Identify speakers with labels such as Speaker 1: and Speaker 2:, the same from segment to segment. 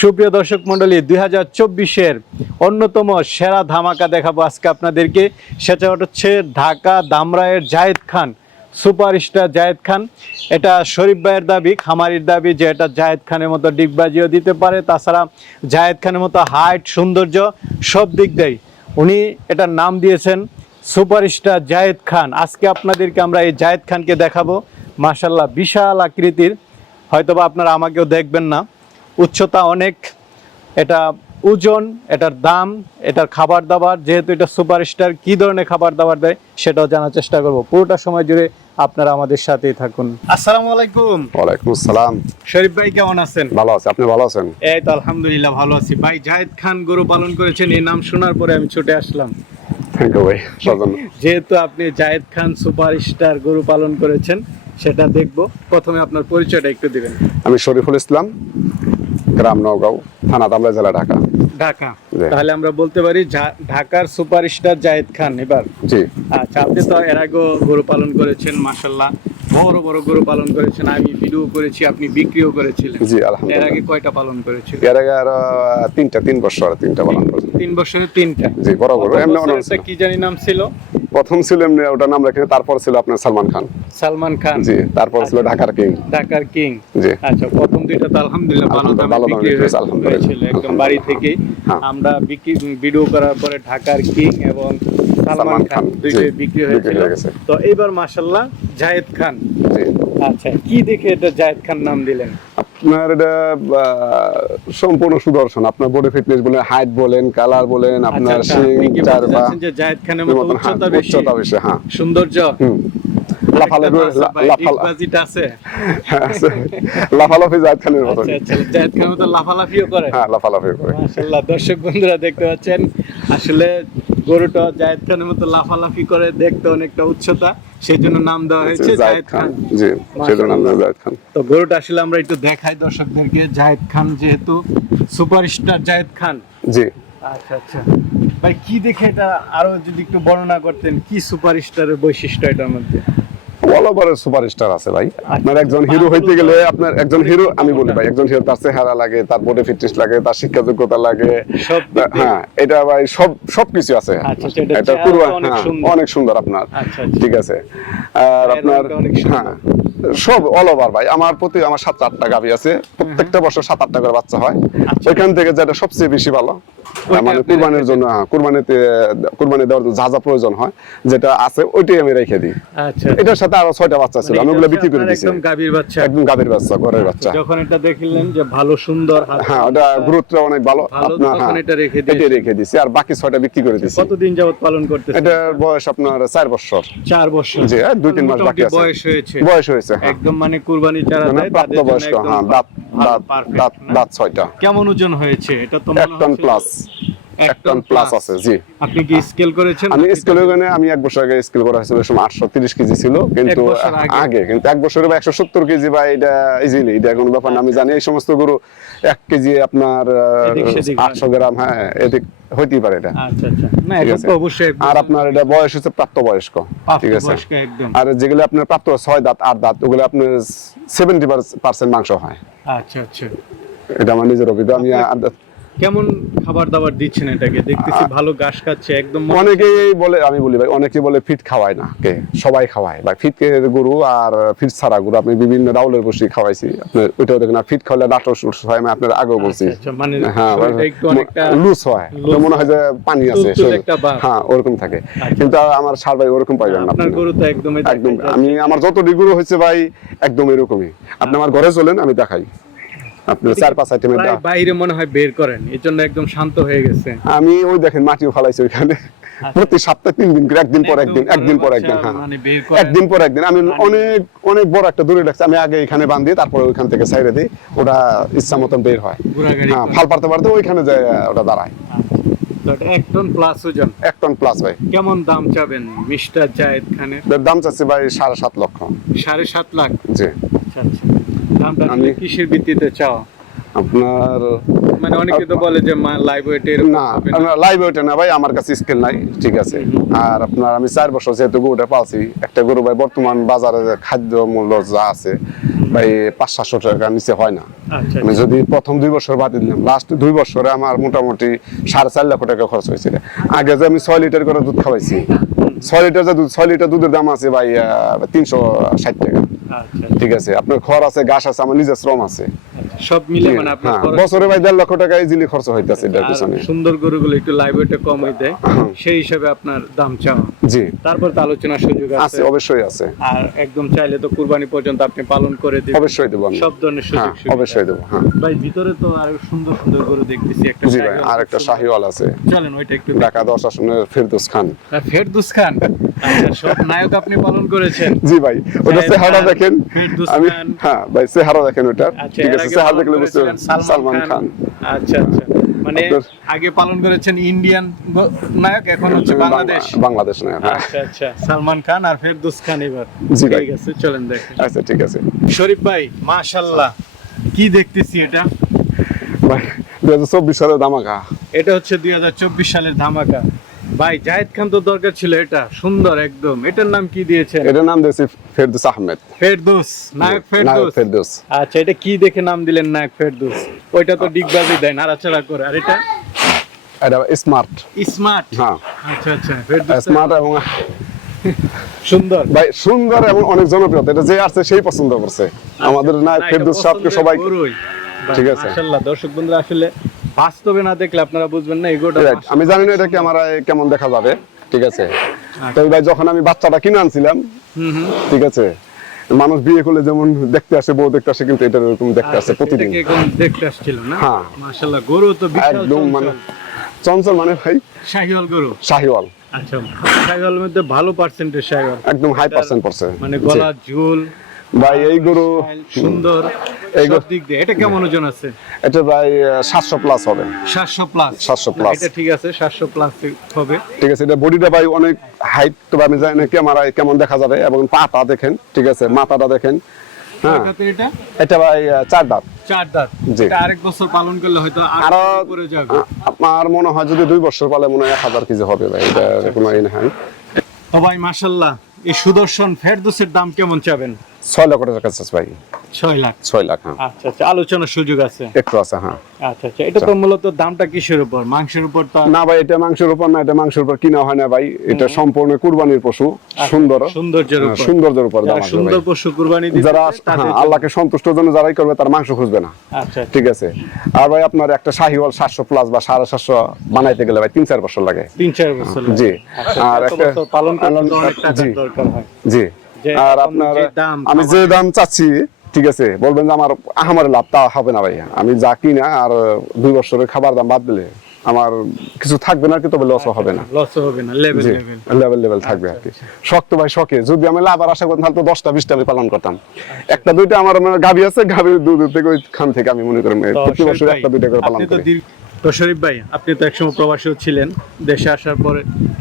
Speaker 1: সুপ্রিয় দর্শক মণ্ডলী, দুই হাজার চব্বিশের অন্যতম সেরা ধামাকা দেখাবো আজকে আপনাদেরকে। সেটা হচ্ছে ঢাকা দামরায়ের জায়েদ খান, সুপারস্টার জায়েদ খান। এটা শরীফ ভাইয়ের দাবি, খামারির দাবি যে এটা জায়েদ খানের মতো ডিগবাজিও দিতে পারে। তাছাড়া জায়েদ খানের মতো হাইট, সৌন্দর্য সব দিক দেয় উনি এটার নাম দিয়েছেন সুপারস্টার জায়েদ খান। আজকে আপনাদেরকে আমরা এই জায়েদ খানকে দেখাবো। মাশাল্লাহ বিশাল আকৃতির। হয়তোবা আপনারা আমাকেও দেখবেন না। উচ্চতা অনেক এটা ওজন এটার দাম এটার খাবার দাবার যেহেতু এটা সুপারস্টার কি ধরনের খাবার দাবার দেয় সেটাও জানার চেষ্টা করব। পুরোটা সময় জুড়ে আপনারা আমাদের সাথেই থাকুন। আসসালামু আলাইকুম।
Speaker 2: ওয়ালাইকুম আসসালাম।
Speaker 1: শরীফ ভাই কেমন আছেন?
Speaker 2: ভালো আছে। আপনি ভালো আছেন?
Speaker 1: এই তো আলহামদুলিল্লাহ ভালো আছি। ভাই জায়েদ খান গরু পালন করেছেন এই নাম শোনার পরে আমি ছুটে আসলাম।
Speaker 2: থ্যাংক ইউ ভাই সজন্য
Speaker 1: যেহেতু আপনি জায়েদ খান সুপারস্টার গরু পালন করেছেন সেটা দেখব। প্রথমে আপনার পরিচয়টা একটু দিবেন।
Speaker 2: আমি শরীফুল ইসলাম গ্রাম নওগাঁও থানা দামরা জেলা ঢাকা।
Speaker 1: ঢাকা। তাহলে আমরা বলতে পারি ঢাকার সুপারস্টার জায়েদ খান এবার। জি। আচ্ছা আপনি তো এর আগেও গরু পালন করেছেন মাসাল্লাহ বড় বড় গরু পালন করেছেন আমি ভিডিও করেছি আপনি বিক্রিও করেছিলেন। জি এর আগে কয়টা পালন করেছিলেন?
Speaker 2: এর আগে আর তিনটা তিন বছর তিনটা পালন
Speaker 1: করছি। তিন বছরে তিনটা। জি বড় প্রথম এমনি কি জানি নাম ছিল?
Speaker 2: প্রথম ছিল এমনি ওটার নাম রেখে তারপর ছিল আপনার সালমান খান। সালমান খান? জি তারপর ছিল আচ্ছা। ঢাকার কিং। ঢাকার কিং? জি।
Speaker 1: আচ্ছা প্রথম দুইটা তো আলহামদুলিল্লাহ ভালো
Speaker 2: দামে বিক্রি হয়েছে, আলহামদুলিল্লাহ।
Speaker 1: হয়েছিল একদম বাড়ি থেকেই। হ্যাঁ। আমরা বিক্রি ভিডিও করার পরে ঢাকার কিং এবং সালমান খান জি, বিক্রি হয়েছিল। হয়ে গেছে। তো এইবার মাশাল্লাহ জায়েদ খান। জি। আচ্ছা কি দেখে এটা জায়েদ খান নাম দিলেন?
Speaker 2: আপনার এটা সম্পূর্ণ সুদর্শন। আপনার বডি ফিটনেস বলেন হাইট বলেন কালার বলেন আচ্ছা আপনার আচ্ছা, শিং আপনি
Speaker 1: চার যে জায়েদ খানের মতো হ্যাঁ, উচ্চতা বেশি? উচ্চতা বেশি হ্যাঁ। সৌন্দর্য?
Speaker 2: লাফালাফি জায়দ খানের মতন
Speaker 1: আচ্ছা আচ্ছা জায়েদ খানের মতো লাফালাফিও করে।
Speaker 2: হ্যাঁ লাফালাফি করে।
Speaker 1: মাশাআল্লাহ দর্শক বন্ধুরা দেখতে পাচ্ছেন আসলে গরুটা জায়েদ খানের মতো লাফালাফি করে দেখতে অনেকটা উচ্চতা সেই জন্য নাম দেওয়া হয়েছে জায়দ খান। জি জি সেটার নাম দেওয়া জায়দ খান। তো গরুটা আসলে আমরা একটু দেখাই দর্শকদেরকে জায়েদ খান যেহেতু সুপারস্টার জায়েদ খান। জি। আচ্ছা আচ্ছা। ভাই কি দেখে এটা আরও যদি একটু বর্ণনা করতেন কি সুপারস্টারের বৈশিষ্ট্য এটার মধ্যে
Speaker 2: অল ওভারের সুপারস্টার আছে ভাই আপনার একজন হিরো হইতে গেলে আপনার একজন হিরো আমি বলি ভাই একজন হিরো তার চেহারা লাগে তার বডি ফিটনেস লাগে তার শিক্ষা যোগ্যতা লাগে দিয়ে। হ্যাঁ এটা ভাই সব সবকিছু আছে
Speaker 1: আচ্ছা, আচ্ছা, এটা
Speaker 2: তো অনেক হ্যাঁ, সুন্দর। আপনার আচ্ছা, আচ্ছা। ঠিক আছে আর আপনার। হ্যাঁ সব অল ওভার ভাই আমার প্রতি আমার সাত আটটা গাভি আছে প্রত্যেকটা বছর সাত আটটা করে বাচ্চা হয় আচ্ছা। ওইখান থেকে যেটা সবচেয়ে বেশি ভালো মানে কুরবানির জন্য হ্যাঁ, কুরবানিতে কুরবানি দেওয়ার যা যা প্রয়োজন হয় যেটা আছে ওইটাই আমি রেখে দিই। আচ্ছা। এটার সাথে আরও ছয়টা বাচ্চা ছিল আমি ওগুলো বিক্রি করে দিয়েছি
Speaker 1: একদম গাভীর বাচ্চা।
Speaker 2: একদম গাভীর বাচ্চা ঘরের বাচ্চা।
Speaker 1: যখন এটা দেখলেন যে ভালো সুন্দর
Speaker 2: হ্যাঁ ওটা গ্রোথটা অনেক ভালো।
Speaker 1: আপনার তখন হ্যাঁ এটা রেখে দিয়েছি।
Speaker 2: এটা রেখে দিছি আর বাকি ছয়টা বিক্রি করে দিছি।
Speaker 1: কতদিন যাবত পালন করতেছেন?
Speaker 2: এটার বয়স আপনার চার বছর।
Speaker 1: চার বছর। জি
Speaker 2: হ্যাঁ মাস বাকি আছে।
Speaker 1: বয়স হয়েছে।
Speaker 2: বয়স হয়েছে হ্যাঁ।
Speaker 1: একদম মানে কুরবানি যারা মানে
Speaker 2: দেয় তাদের জন্য একদম হ্যাঁ দাঁত দাঁত দাঁত ছয়টা।
Speaker 1: কেমন ওজন হয়েছে? এটা তো
Speaker 2: মনে হচ্ছিল- প্লাস এক টন প্লাস আছে জি।
Speaker 1: আপনি কি স্কেল করেছেন?
Speaker 2: আমি স্কেল ওখানে আমি এক বছর আগে স্কেল করা হয়েছিল সময় আটশো তিরিশ কেজি ছিল কিন্তু আগে? আগে কিন্তু এক বছরে বা একশো সত্তর কেজি বা এটা ইজিলি এটা কোনো ব্যাপার না। আমি জানি এই সমস্ত গরু কেজি আপনার এদিক সেদিক হয়। আটশো গ্রাম হ্যাঁ এদিক হইতেই পারে এটা।
Speaker 1: আচ্ছা আচ্ছা। না এটা তো অবশ্যই
Speaker 2: আর আপনার এটা বয়স হচ্ছে প্রাপ্ত বয়স্ক ঠিক আছে? আর যেগুলো আপনার প্রাপ্ত ছয় দাঁত আট দাঁত ওগুলো আপনার সেভেন্টি পার্সেন্ট মাংস হয়। আচ্ছা আচ্ছা। এটা আমার নিজের অভিজ্ঞতা আমি
Speaker 1: কেমন খাবার দাবার দিচ্ছেন এটাকে? দেখতেছি ভালো ঘাস খাচ্ছে একদম
Speaker 2: অনেকেই বলে আমি বলি ভাই অনেকে বলে ফিট খাওয়ায় না কে? সবাই খাওয়ায়। ভাই ফিট গরু আর ফিট ছাড়া গরু আপনি বিভিন্ন ডাউলের বসে খাওয়াইছি। আপনার ওইটাও দেখেন না ফিট খাওয়ালে সুট হয় আমি আপনার আগেও বলছি। আচ্ছা,
Speaker 1: মানে হ্যাঁ শরীরটা একটু অনেকটা
Speaker 2: লুজ হয় মনে হয় যে পানি আছে। হ্যাঁ ওরকম থাকে। কিন্তু আমার সার ভাই ওরকম পাইবেন না
Speaker 1: আপনার গরু তো একদম
Speaker 2: একদম আমি আমার যত ডিগুলো হয়েছে ভাই একদম এরকমই। আপনি আমার ঘরে চলেন আমি দেখাই। আপনার চার পাঁচ
Speaker 1: আইটেমের প্রায় বাইরে মনে হয় বের করেন এর জন্য একদম শান্ত হয়ে গেছে।
Speaker 2: আমি ওই দেখেন মাটিও ফালাইছি ওইখানে। প্রতি সপ্তাহে তিন দিন করে একদিন পর একদিন আচ্ছা। একদিন পর একদিন হ্যাঁ। মানে। একদিন পর একদিন। আমি অনেক অনেক বড় একটা দূরে রাখছি আমি আগে এখানে বান্ধি তারপরে ওইখান থেকে সাইডে দিই ওটা ইচ্ছা মতন বের হয়। হ্যাঁ ফাল পারতে পারতে ওইখানে যায় ওটা দাঁড়ায়।
Speaker 1: এক টন প্লাস ওজন।
Speaker 2: এক টন প্লাস ভাই।
Speaker 1: কেমন দাম চাবেন মিস্টার জায়েদ খানের?
Speaker 2: দাম চাচ্ছি ভাই সাড়ে সাত লক্ষ।
Speaker 1: সাড়ে সাত লাখ?
Speaker 2: জি। আচ্ছা আচ্ছা।
Speaker 1: দামটা আমি- কিসের ভিত্তিতে চাও? আপনার মানে অনেকে তো বলে যে লাইভ ওয়েট
Speaker 2: না হবে না। আপনার লাইভ ওইটা না ভাই আমার কাছে স্কেল নাই ঠিক আছে। আর আপনার আমি চার বছর যেহেতু গরুটা পালছি একটা গরু ভাই বর্তমান বাজারে খাদ্য মূল্য যা আছে ভাই পাঁচ সাতশো টাকার নিচে হয় না। আচ্ছা আমি যদি প্রথম দুই বছর বাদ দিলাম লাস্ট দুই বছরে আমার মোটামুটি সাড়ে চার লক্ষ টাকা খরচ হয়েছিল আগে যে আমি ছয় লিটার করে দুধ খাওয়াইছি ছয় লিটার যে দুধ ছয় লিটার দুধের দাম আছে ভাই তিনশো ষাট টাকা। আচ্ছা ঠিক আছে আপনার খড় আছে ঘাস আছে আমার নিজের শ্রম আছে আচ্ছা।
Speaker 1: সব মিলে মানে
Speaker 2: আপনার হ্যাঁ, বছরে ভাই দেড় লক্ষ টাকা ইজিলি খরচ হইতেছে এটার
Speaker 1: পিছনে সুন্দর গরুগুলো একটু লাইভ কম দেয় সেই হিসাবে আপনার দাম চাও জি। তারপর তো আলোচনার সুযোগ আছে।
Speaker 2: আছে অবশ্যই আছে।
Speaker 1: আর একদম চাইলে তো কুরবানি পর্যন্ত আপনি পালন করে দিবেন। অবশ্যই দেবো আমি। সব ধরনের সুযোগ হ্যাঁ অবশ্যই দেবো হ্যাঁ। ভাই ভিতরে তো আরও সুন্দর সুন্দর গরু দেখতেছি একটা
Speaker 2: জি ভাই আর একটা শাহিওয়াল আছে। চলেন ওইটা একটু ঢাকা দশ আসনের ফেরদৌস খান।
Speaker 1: ফেরদুস খান? আচ্ছা, সব নায়ক আপনি পালন করেছেন।
Speaker 2: জি ভাই ওটা চেহারা দেখেন। আমি হ্যাঁ ভাই চেহারা দেখেন ওটা আচ্ছা ঠিক আছে দেখলে বুঝতে পারবেন।
Speaker 1: সালমান খান। আচ্ছা আচ্ছা। মানে আগে পালন করেছেন ইন্ডিয়ান নায়ক এখন হচ্ছে বাংলাদেশ।
Speaker 2: বাংলাদেশ না হ্যাঁ।
Speaker 1: আচ্ছা আচ্ছা। সালমান খান আর ফেরদৌস খান এবার। ঠিক আছে চলেন দেখেন। আচ্ছা ঠিক আছে। শরীফ ভাই মাশাল্লাহ কি দেখতেছি এটা?
Speaker 2: ভাই দু হাজার চব্বিশ সালে দামাকা
Speaker 1: এটা হচ্ছে দুই হাজার চব্বিশ সালের ধামাকা। ভাই জায়েদ খান তো দরকার ছিল এটা। সুন্দর একদম। এটার নাম কি দিয়েছেন?
Speaker 2: এটার নাম দিয়েছি ফেরদৌস আহমেদ।
Speaker 1: ফেরদৌস নায়ক ফেরদৌস। ফেরদৌস। আচ্ছা এটা কি দেখে নাম দিলেন নায়ক ফেরদৌস? ওইটা তো ডিগবাজি দেয় নাড়াচাড়া করে। আর এটা?
Speaker 2: এটা স্মার্ট। স্মার্ট? হ্যাঁ। আচ্ছা আচ্ছা ফেরদৌস স্মার্ট এবং সুন্দর। ভাই সুন্দর এবং অনেক জনপ্রিয় এটা যে আসছে সেই পছন্দ করছে। আমাদের নায়ক এটা সাহেবকে সবাই
Speaker 1: ঠিক আছে। মাশাআল্লাহ দর্শক বন্ধুরা আসলে বাস্তবে না দেখলে আপনারা বুঝবেন না এগোটা
Speaker 2: আমি জানি না এটা কি আমার কেমন দেখা যাবে ঠিক আছে? তবে ভাই যখন আমি বাচ্চাটা কিনে আনছিলাম ঠিক আছে? মানুষ বিয়ে করলে যেমন দেখতে আসে বউ দেখতে আসে কিন্তু এটা এরকম দেখতে আসে আচ্ছা, প্রতিদিন।
Speaker 1: দেখতে আসছিল না? হ্যাঁ। মাশাআল্লাহ গরু তো একদম মানে
Speaker 2: চঞ্চল। মানে ভাই শাহিওয়াল গরু? শাহিওয়াল।
Speaker 1: আচ্ছা শাহিওয়ালের মধ্যে ভালো পার্সেন্টেজ শাহিওয়াল।
Speaker 2: একদম হাই পার্সেন্ট পড়ছে
Speaker 1: মানে গলা ঝুল
Speaker 2: ভাই এই গরু
Speaker 1: সুন্দর। সব দিক দিয়ে। এটা কেমন ওজন আছে?
Speaker 2: এটা প্রায় সাতশো প্লাস হবে। সাতশো প্লাস 700 plus। এটা
Speaker 1: ঠিক আছে সাতশো প্লাস হবে।
Speaker 2: ঠিক আছে এটা বডিটা ভাই অনেক হাইট তো আমি জানি না ক্যামেরায় কেমন দেখা যাবে এবং পাটা দেখেন ঠিক আছে মাথাটা দেখেন।
Speaker 1: হ্যাঁ। কয় দাঁতের এটা?
Speaker 2: এটা ভাই চার দাঁত। চার দাঁত। জি। এটা
Speaker 1: আরেক বছর পালন করলে হয়তো
Speaker 2: আরও আরও যাবে। আমার মনে হয় যদি দুই বছর পালে মনে হয় এক হাজার কেজি হবে ভাই এটা
Speaker 1: কোনো ই নাই। ভাই মাশাল্লাহ এই সুদর্শন ফেরদোসের দাম কেমন চাবেন?
Speaker 2: ছয় লক্ষ টাকা কাছে ভাই। ছয় লাখ। ছয় লাখ হ্যাঁ।
Speaker 1: আচ্ছা আচ্ছা আলোচনার সুযোগ আছে।
Speaker 2: একটু আছে হ্যাঁ।
Speaker 1: আচ্ছা আচ্ছা এটা তো মূলত দামটা কিসের উপর? মাংসের উপর তো
Speaker 2: না ভাই এটা মাংসের উপর না এটা মাংসের উপর কিনা হয় না ভাই। এটা সম্পূর্ণ কুরবানির পশু সুন্দর।
Speaker 1: সৌন্দর্যের হ্যাঁ, উপর।
Speaker 2: সৌন্দর্যের উপর দাম
Speaker 1: সুন্দর পশু কুরবানি দিতে
Speaker 2: যারা হ্যাঁ, আল্লাহকে সন্তুষ্টর জন্য যারাই করবে তার মাংস খুঁজবে না। আচ্ছা আচ্ছা। ঠিক আছে। আর ভাই আপনার একটা শাহিওয়াল সাতশো প্লাস বা সাড়ে সাতশো বানাইতে গেলে ভাই তিন চার বছর লাগে।
Speaker 1: তিন চার বছর জি। আচ্ছা, আর একটা পালন করতে অনেক টাকার জি। দরকার
Speaker 2: হয়। জি। আর আপনার আমি যে দাম চাচ্ছি ঠিক আছে বলবেন যে আমার আমার লাভ তা হবে না ভাই আমি যা কিনা আর দুই বছরের খাবার দাম বাদ দিলে আমার কিছু থাকবে না কি তবে লস হবে না।
Speaker 1: লস হবে না লেভেল
Speaker 2: লেভেল লেভেল থাকবে আর কি। শক্ত ভাই শখে যদি আমি লাভ আর আশা করতাম তাহলে তো দশটা বিশটা আমি পালন করতাম। একটা দুইটা আমার মানে গাভী আছে গাভীর দুধ থেকে ওইখান থেকে আমি মনে করি প্রতি বছর একটা দুইটা করে পালন আপনি তো করি।
Speaker 1: তো শরীফ ভাই আপনি তো একসময় প্রবাসীও ছিলেন। দেশে আসার পরে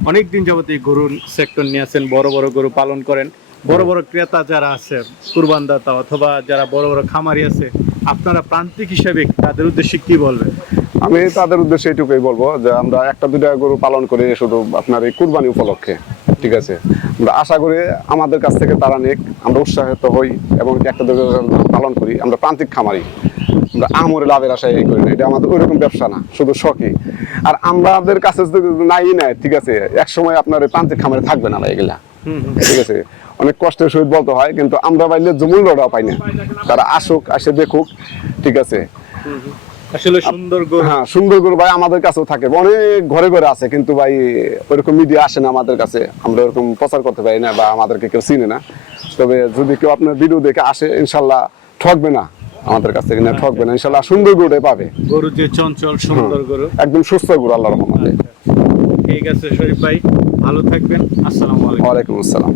Speaker 1: অনেক দিন যাবত এই গরুর সেক্টর নিয়ে আছেন বড় বড় গরু পালন করেন। বড় বড় ক্রেতা যারা আছে কুরবান দাতা অথবা যারা বড় বড় খামারি আছে আপনারা প্রান্তিক হিসেবে তাদের উদ্দেশ্যে কি বলবেন?
Speaker 2: আমি তাদের উদ্দেশ্যে এটুকুই বলব যে আমরা একটা দুইটা গরু পালন করি শুধু আপনার এই কুরবানি উপলক্ষে ঠিক আছে? আমরা আশা করি আমাদের কাছ থেকে তারা নেক আমরা উৎসাহিত হই এবং একটা দুটো পালন করি আমরা প্রান্তিক খামারি। আমরা আমরে লাভের আশায় এই করি না এটা আমাদের ওইরকম ব্যবসা না শুধু শখই আর আমাদের কাছে নাই নাই ঠিক আছে? এক সময় আপনার প্রান্তিক খামারে থাকবে না এগুলা ঠিক আছে? অনেক কষ্টের সহিত বলতে হয় কিন্তু আমরা পাইলে জমূল্যটাও পাই না। তারা আসুক আসে দেখুক ঠিক আছে।
Speaker 1: আসলে সুন্দর গরু। হ্যাঁ
Speaker 2: সুন্দর গরু ভাই আমাদের কাছেও থাকে। অনেক ঘরে ঘরে আছে কিন্তু ভাই ওইরকম মিডিয়া আসে না আমাদের কাছে। আমরা ওরকম প্রচার করতে পারি না বা আমাদেরকে কেউ চিনে না। তবে যদি কেউ আপনার ভিডিও দেখে আসে ইনশাল্লাহ ঠকবে না। আমাদের কাছ থেকে না ঠকবে না। ইনশাল্লাহ সুন্দর গরুটাই পাবে।
Speaker 1: গরু যে চঞ্চল সুন্দর গরু।
Speaker 2: একদম সুস্থ গরু আল্লাহ রহমতে।
Speaker 1: ঠিক আছে শরীফ ভাই ভালো থাকবেন। আসসালামু আলাইকুম।
Speaker 2: ওয়ালাইকুম আসসালাম।